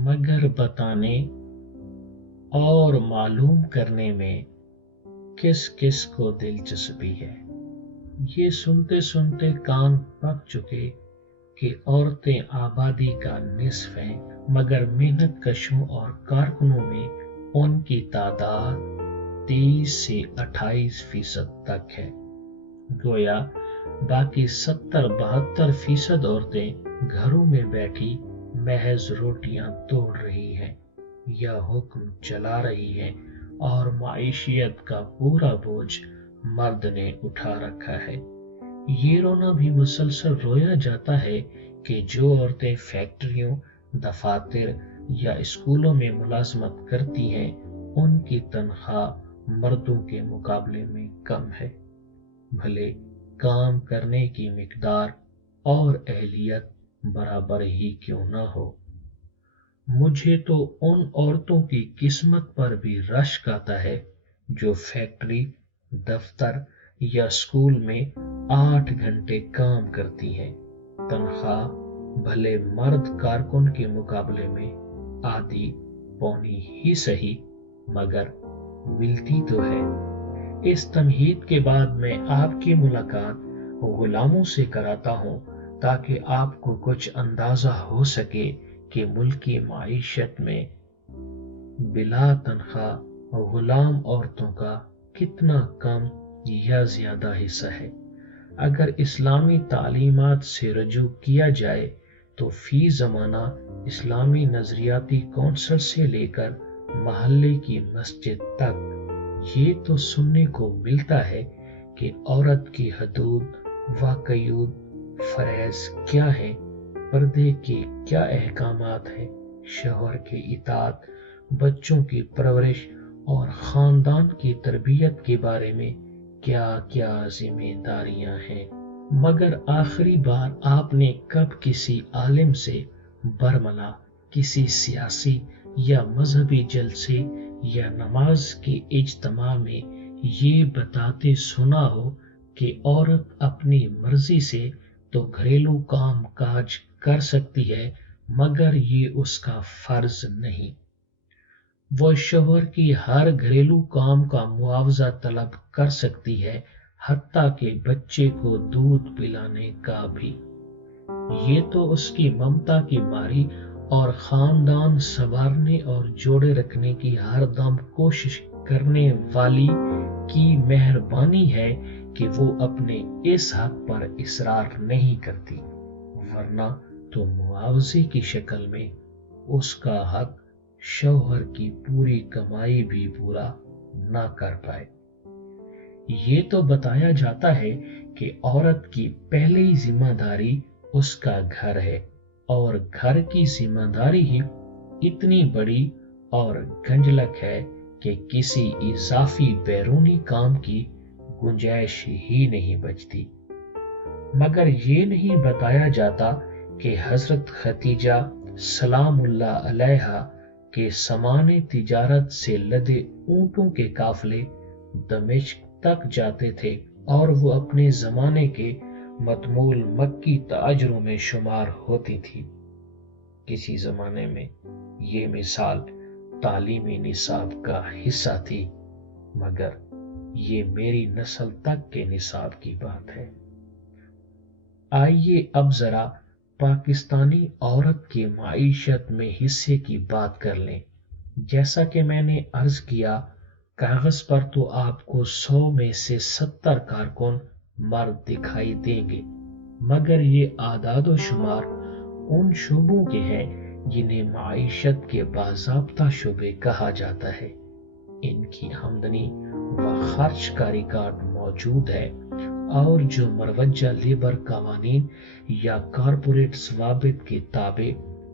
मगर बताने और मालूम करने में किस किस को दिलचस्पी है। ये सुनते सुनते कान पक चुके कि औरतें आबादी का निस्फ हैं, मगर मेहनत कशों और कारकुनों में उनकी तादाद 30 से 28% तक है। गोया बाकी 70-72% औरतें घरों में बैठी महज रोटियां तोड़ रही हैं या हुक्म चला रही हैं, और माइशियत का पूरा बोझ मर्द ने उठा रखा है। ये रोना भी मुसलसल रोया जाता है कि जो औरतें फैक्ट्रियों, दफातर या स्कूलों में मुलाजमत करती हैं, उनकी तनख्वाह मर्दों के मुकाबले में कम है, भले काम करने की मिकदार और अहलियत बराबर ही क्यों ना हो। मुझे तो उन औरतों की किस्मत पर भी रश्क आता है जो फैक्ट्री, दफ्तर या स्कूल में 8 घंटे काम करती हैं। तनख्वाह भले मर्द कारकुन के मुकाबले में आधी पौनी ही सही, मगर मिलती तो है। इस तमहीद के बाद मैं आपकी मुलाकात गुलामों से कराता हूं, ताकि आपको कुछ अंदाजा हो सके कि मुल्क की माइशत में बिला तनख्वाह गुलाम औरतों का कितना कम या ज्यादा हिस्सा है। अगर इस्लामी तालीमात से रजू किया जाए तो फी जमाना इस्लामी नजरियाती कौंसल से लेकर महल्ले की मस्जिद तक ये तो सुनने को मिलता है कि औरत की हदूद व कयूद फरैज क्या है, पर्दे के क्या अहकामात हैं, शौहर की इताअत, बच्चों की परवरिश और खानदान की तरबियत के बारे में क्या क्या जिम्मेदारियां हैं। मगर आखिरी बार आपने कब किसी आलिम से बरमला किसी सियासी या मजहबी जलसे या नमाज के इज्तिमा में ये बताते सुना हो कि औरत अपनी मर्जी से तो घरेलू काम काज कर सकती है, मगर ये उसका फर्ज नहीं। वो शौहर की हर घरेलू काम का मुआवजा तलब कर सकती है, हत्ता के बच्चे को दूध पिलाने का भी। ये तो उसकी ममता की मारी और खानदान संवारने और जोड़े रखने की हर दम कोशिश करने वाली की मेहरबानी है कि वो अपने इस हक पर इसरार नहीं करती, वरना तो मुआवजे की शक्ल में उसका हक शौहर की पूरी कमाई भी पूरा ना कर पाए। ये तो बताया जाता है कि औरत की पहली जिम्मेदारी उसका घर है, और घर की जिम्मेदारी ही इतनी बड़ी और गंजलक है कि किसी इजाफी बैरूनी काम की गुंजाइश ही नहीं बचती। मगर ये नहीं बताया जाता कि हजरत खतीजा सलामुल्लाह अलैहा के सामाने तिजारत से लदे ऊंटों के काफले दमिश्क तक जाते थे, और वो अपने जमाने के मतमूल मक्की ताजरों में शुमार होती थी। किसी जमाने में ये मिसाल तालीमी निसाब का हिस्सा थी, मगर ये मेरी नस्ल तक के निसाब की बात है। आइए अब जरा पाकिस्तानी औरत की माईशत में हिस्से की बात कर लें। जैसा कि मैंने अर्ज किया, कागज पर तो आपको 100 में से 70 कारकुन मर्द दिखाई देंगे, मगर ये आदाद शुमार उन शोबों के हैं जिन्हें माईशत के बाज़ाब्ता शोबे कहा जाता है। इनकी आमदनी व खर्च का रिकॉर्ड मौजूद है, और जो मरवजा लेबर कानून या कारपोरेट ज़वाबित के ताबे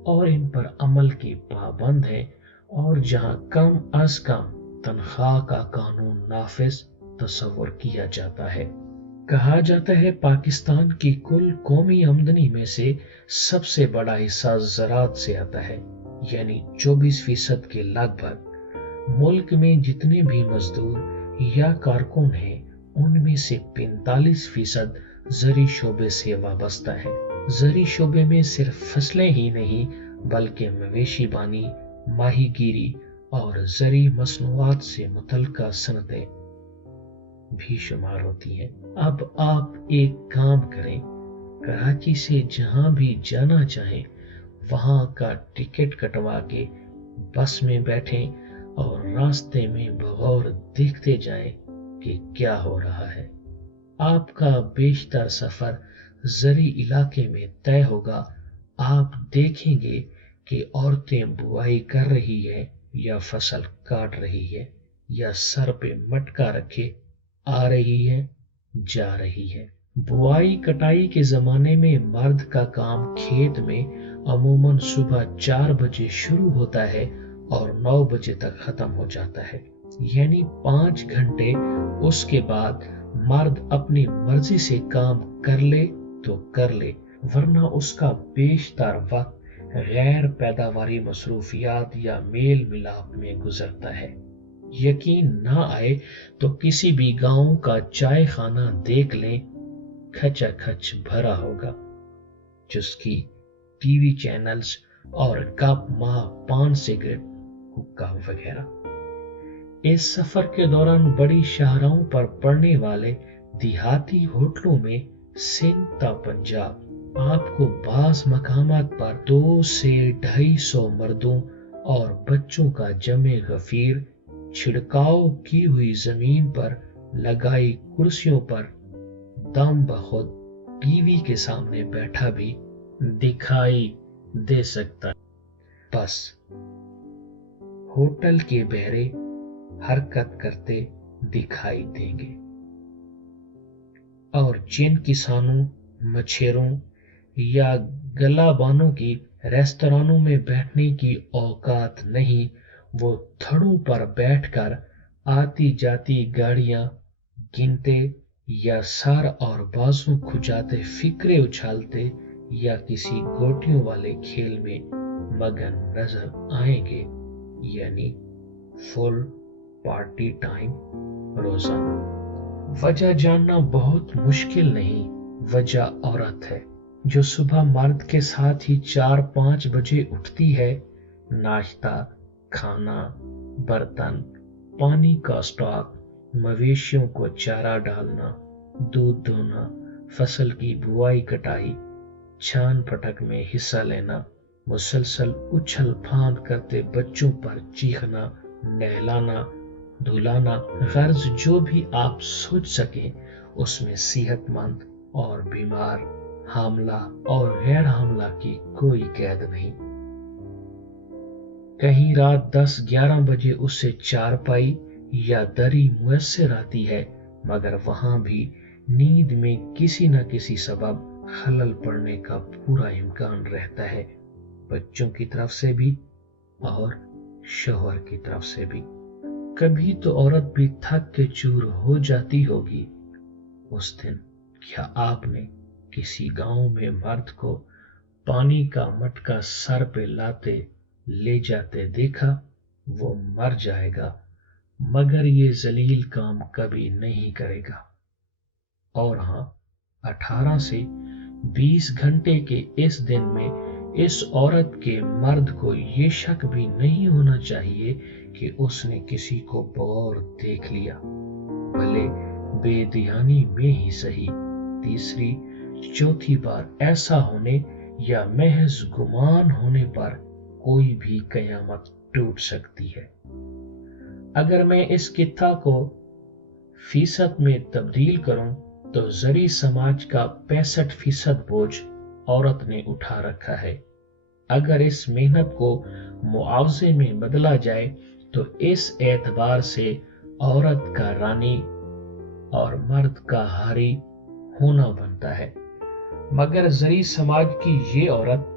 और इन पर अमल के पाबंद है, और जहां कम अज कम तनख्वाह का कानून नाफिज तस्वर किया जाता है। कहा जाता है पाकिस्तान की कुल कौमी आमदनी में से सबसे बड़ा हिस्सा ज़राअत से आता है, यानी 24% के लगभग। मुल्क में जितने भी मजदूर या कारकुन हैं, उनमें से 45% ज़री शोबे से वाबस्ता है। ज़री शोबे में सिर्फ फसलें ही नहीं, बल्कि मवेशी बानी, माही गिरी और ज़री मसनूआत से मुतल्लिका सनतें भी शुमार होती हैं। अब आप एक काम करें, कराची से जहां भी जाना चाहें वहां का टिकट कटवा के बस में बैठें और रास्ते में बगौर देखते जाएं कि क्या हो रहा है। आपका बेशतर सफर ज़री इलाके में तय होगा। आप देखेंगे कि औरतें बुआई कर रही है या फसल काट रही है या सर पे मटका रखे आ रही है, जा रही है। बुआई कटाई के जमाने में मर्द का काम खेत में अमूमन सुबह 4 बजे शुरू होता है और 9 बजे तक खत्म हो जाता है, यानी 5 घंटे। उसके बाद मर्द अपनी मर्जी से काम कर ले तो कर ले, वरना उसका बेशतर वक्त गैर पैदावारी मसरूफियात या मेल मिलाप में गुजरता है। यकीन ना आए तो किसी भी गांव का चाय खाना देख लें, खचाखच भरा होगा, जिसकी टीवी चैनल्स और गप माँ, पान, सिगरेट, हुक्का वगैरह। इस सफर के दौरान बड़ी शाहराहों पर पड़ने वाले देहाती होटलों में सिंध ता पंजाब आपको बाज मकामात पर 200 से 250 मर्दों और बच्चों का जमे गफीर छिड़काव की हुई जमीन पर लगाई कुर्सियों पर दम बखुद टीवी के सामने बैठा भी दिखाई दे सकता है। बस होटल के बहरे हरकत करते दिखाई देंगे और जिन किसानों, मछेरों या गलाबानों की रेस्तरानों में बैठने की औकात नहीं, वो थड़ों पर बैठकर आती जाती गाड़ियां गिनते या सर और बाजू खुजाते फिक्रे उछालते या किसी गोटियों वाले खेल में मगन नजर आएंगे, यानी फुल पार्टी टाइम रोजाना। वजह जानना बहुत मुश्किल नहीं, वजह औरत है जो सुबह मर्द के साथ ही 4-5 बजे उठती है। नाश्ता, खाना, बर्तन, पानी का स्टॉक, मवेशियों को चारा डालना, दूध धोना, फसल की बुआई कटाई, छान पटक में हिस्सा लेना, मुसलसल उछल फांद करते बच्चों पर चीखना, नहलाना, धुलाना, गर्ज जो भी आप सोच सकें उसमें सेहतमंद और बीमार, हामला और गैर हामला की कोई कैद नहीं। कहीं रात 10-11 बजे उससे चारपाई या दरी मुयस्सर आती है, मगर वहां भी नींद में किसी न किसी सबब खलल पड़ने का पूरा इम्कान रहता है, बच्चों की तरफ से भी और शौहर की तरफ से भी। कभी तो औरत भी थक के चूर हो जाती होगी। उस दिन क्या आपने किसी गांव में मर्द को पानी का मटका सर पे लाते ले जाते देखा? वो मर जाएगा मगर ये जलील काम कभी नहीं करेगा। और हाँ, 18 से 20 घंटे के इस दिन में इस औरत के मर्द को ये शक भी नहीं होना चाहिए कि उसने किसी को बगौर देख लिया, भले बेध्यानी में ही सही। तीसरी चौथी बार ऐसा होने या महज गुमान होने पर कोई भी कयामत टूट सकती है। अगर मैं इस किस्सा को फीसद में तब्दील करूं तो ज़री समाज का 65% बोझ औरत ने उठा रखा है। अगर इस मेहनत को मुआवजे में बदला जाए तो इस एतबार से औरत का रानी और मर्द का हारी होना बनता है। मगर ज़री समाज की ये औरत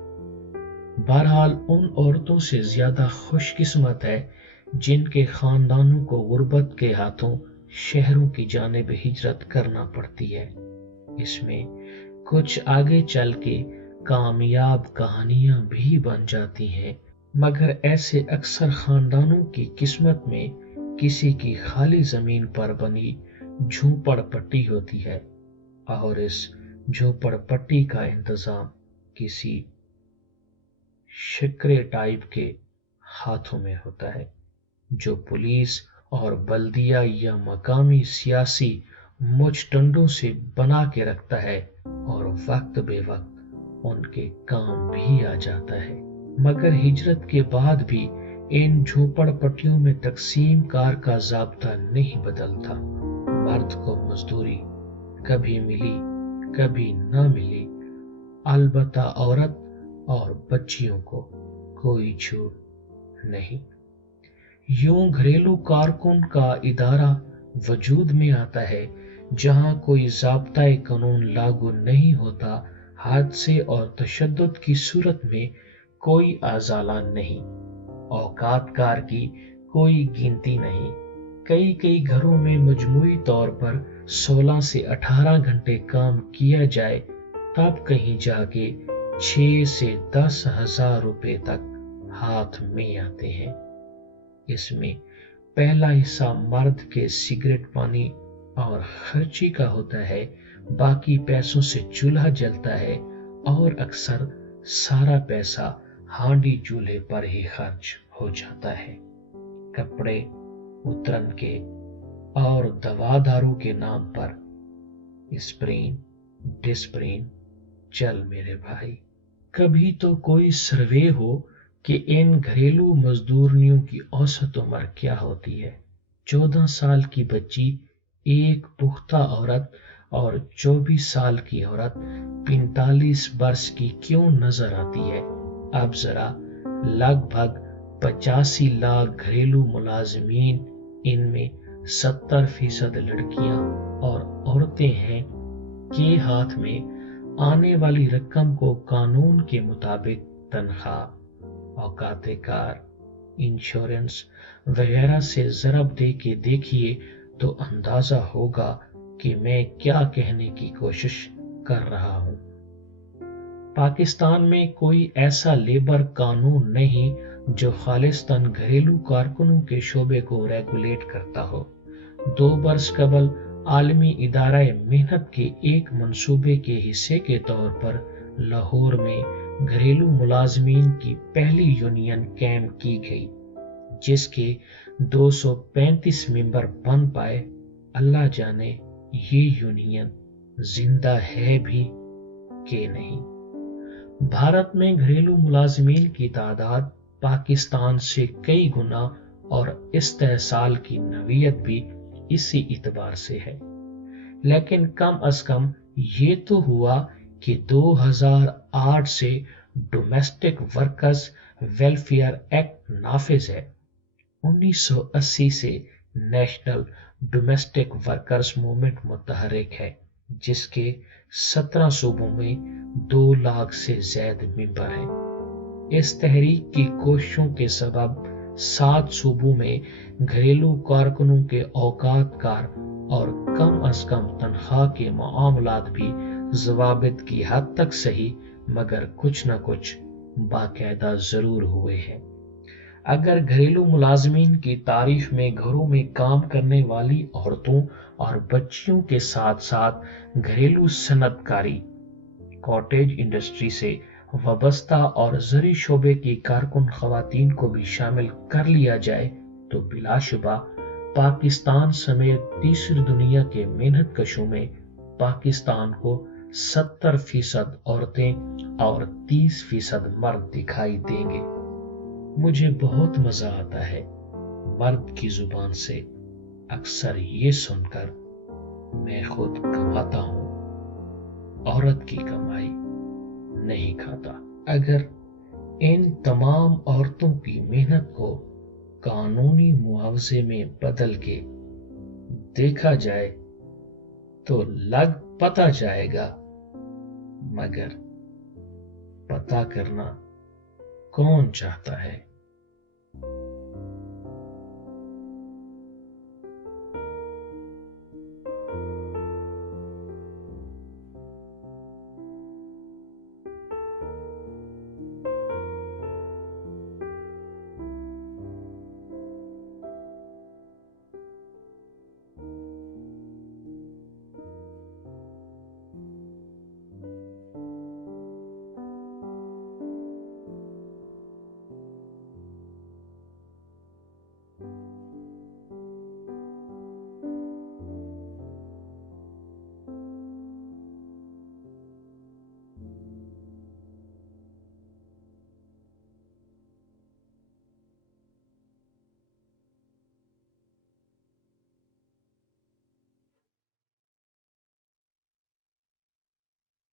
बहरहाल उन औरतों से ज्यादा खुशकिस्मत है जिनके खानदानों को गुर्बत के हाथों शहरों की जानिब हिजरत करना पड़ती है। इसमें कुछ आगे चल के कामयाब कहानियां भी बन जाती हैं, मगर ऐसे अक्सर खानदानों की किस्मत में किसी की खाली जमीन पर बनी झोपड़पट्टी होती है और इस झोपड़पट्टी का इंतजाम किसी शिकरे टाइप के हाथों में होता है, जो पुलिस और बल्दिया या मकामी सियासी मुचटंडों से बना के रखता है और वक्त बे वक्त उनके काम भी आ जाता है। मगर हिजरत के बाद भी इन झोपड़पट्टियों में तकसीम कार का ज़ाब्ता नहीं बदलता। मर्द को मजदूरी कभी मिली कभी न मिली, अलबत्ता औरत और बच्चियों को कोई छूट नहीं। यूं घरेलू कारकुन का इदारा वजूद में आता है जहां कोई ज़ाब्ता कानून लागू नहीं होता, हादसे और तशद्दुद की सूरत में कोई अज़ाला नहीं, औकात कार की कोई गिनती नहीं। कई घरों में मजमूई तौर पर 16 से 18 घंटे काम किया जाए, तब कहीं जाके 6 से 10 हजार रुपए तक हाथ में आते हैं। इसमें पहला हिस्सा मर्द के सिगरेट पानी और खर्ची का होता है, बाकी पैसों से चूल्हा जलता है और अक्सर सारा पैसा हांडी चूल्हे पर ही खर्च हो जाता है। कपड़े उतरन के और दवा दारू के नाम पर स्प्रीन डिस्प्रीन चल मेरे भाई। कभी तो कोई सर्वे हो कि इन घरेलू मजदूरनियों की औसत उम्र क्या होती है। 14 साल की बच्ची एक पुख्ता औरत और 24 साल की औरत 45 वर्ष की क्यों नजर आती है। अब जरा लगभग 85 लाख घरेलू मुलाजमीन, इनमें 70% लड़कियां और औरतें हैं के हाथ में आने वाली रकम को कानून के मुताबिक तनख्वाह, औकाते कार, इंश्योरेंस वगैरह से ज़रब दे के देखिए तो अंदाजा होगा कि मैं क्या कहने की कोशिश कर रहा हूं। पाकिस्तान में कोई ऐसा लेबर कानून नहीं जो खालिस्तान घरेलू कारकुनों के शोबे को रेगुलेट करता हो। 2 वर्ष कबल आलमी इदारा मेहनत के एक मंसूबे के हिस्से के तौर पर लाहौर में घरेलू मुलाजमीन की पहली यूनियन कैम की गई, जिसके 235 मेंबर बन पाए। अल्लाह जाने ये यूनियन जिंदा है भी कि नहीं। भारत में घरेलू मुलाजमीन की तादाद पाकिस्तान से कई गुना और इस्तेहसाल की नवीयत भी इसी इतबार से है। लेकिन कम अज कम ये तो हुआ कि 2008 से डोमेस्टिक वर्कर्स वेलफेयर एक्ट नाफिज है। 1980 से नेशनल डोमेस्टिक वर्कर्स मूवमेंट मुतहरिक है, जिसके 17 सूबों में 2 लाख से ज्यादा मेंबर हैं। इस तहरीक की कोशिशों के सबब 7 सूबों में घरेलू कारकुनों के औकात कार और कम अज कम तनख्वाह के मामलात भी ज़वाबित की हद तक सही मगर कुछ न कुछ बाकायदा जरूर हुए हैं। अगर घरेलू मुलाजमीन की तारीफ में घरों में काम करने वाली औरतों और बच्चियों के साथ साथ घरेलू सनतकारी, कॉटेज इंडस्ट्री से वाबस्ता और ज़री शोबे की कारकुन खवातीन को भी शामिल कर लिया जाए तो बिलाशुबा पाकिस्तान समेत तीसरी दुनिया के मेहनत कशों में पाकिस्तान को 70% औरतें और 30% मर्द दिखाई देंगे। मुझे बहुत मजा आता है मर्द की जुबान से अक्सर ये सुनकर मैं खुद कमाता हूं, औरत की कमाई नहीं खाता। अगर इन तमाम औरतों की मेहनत को कानूनी मुआवजे में बदल के देखा जाए तो लग पता जाएगा, मगर पता करना कौन चाहता है।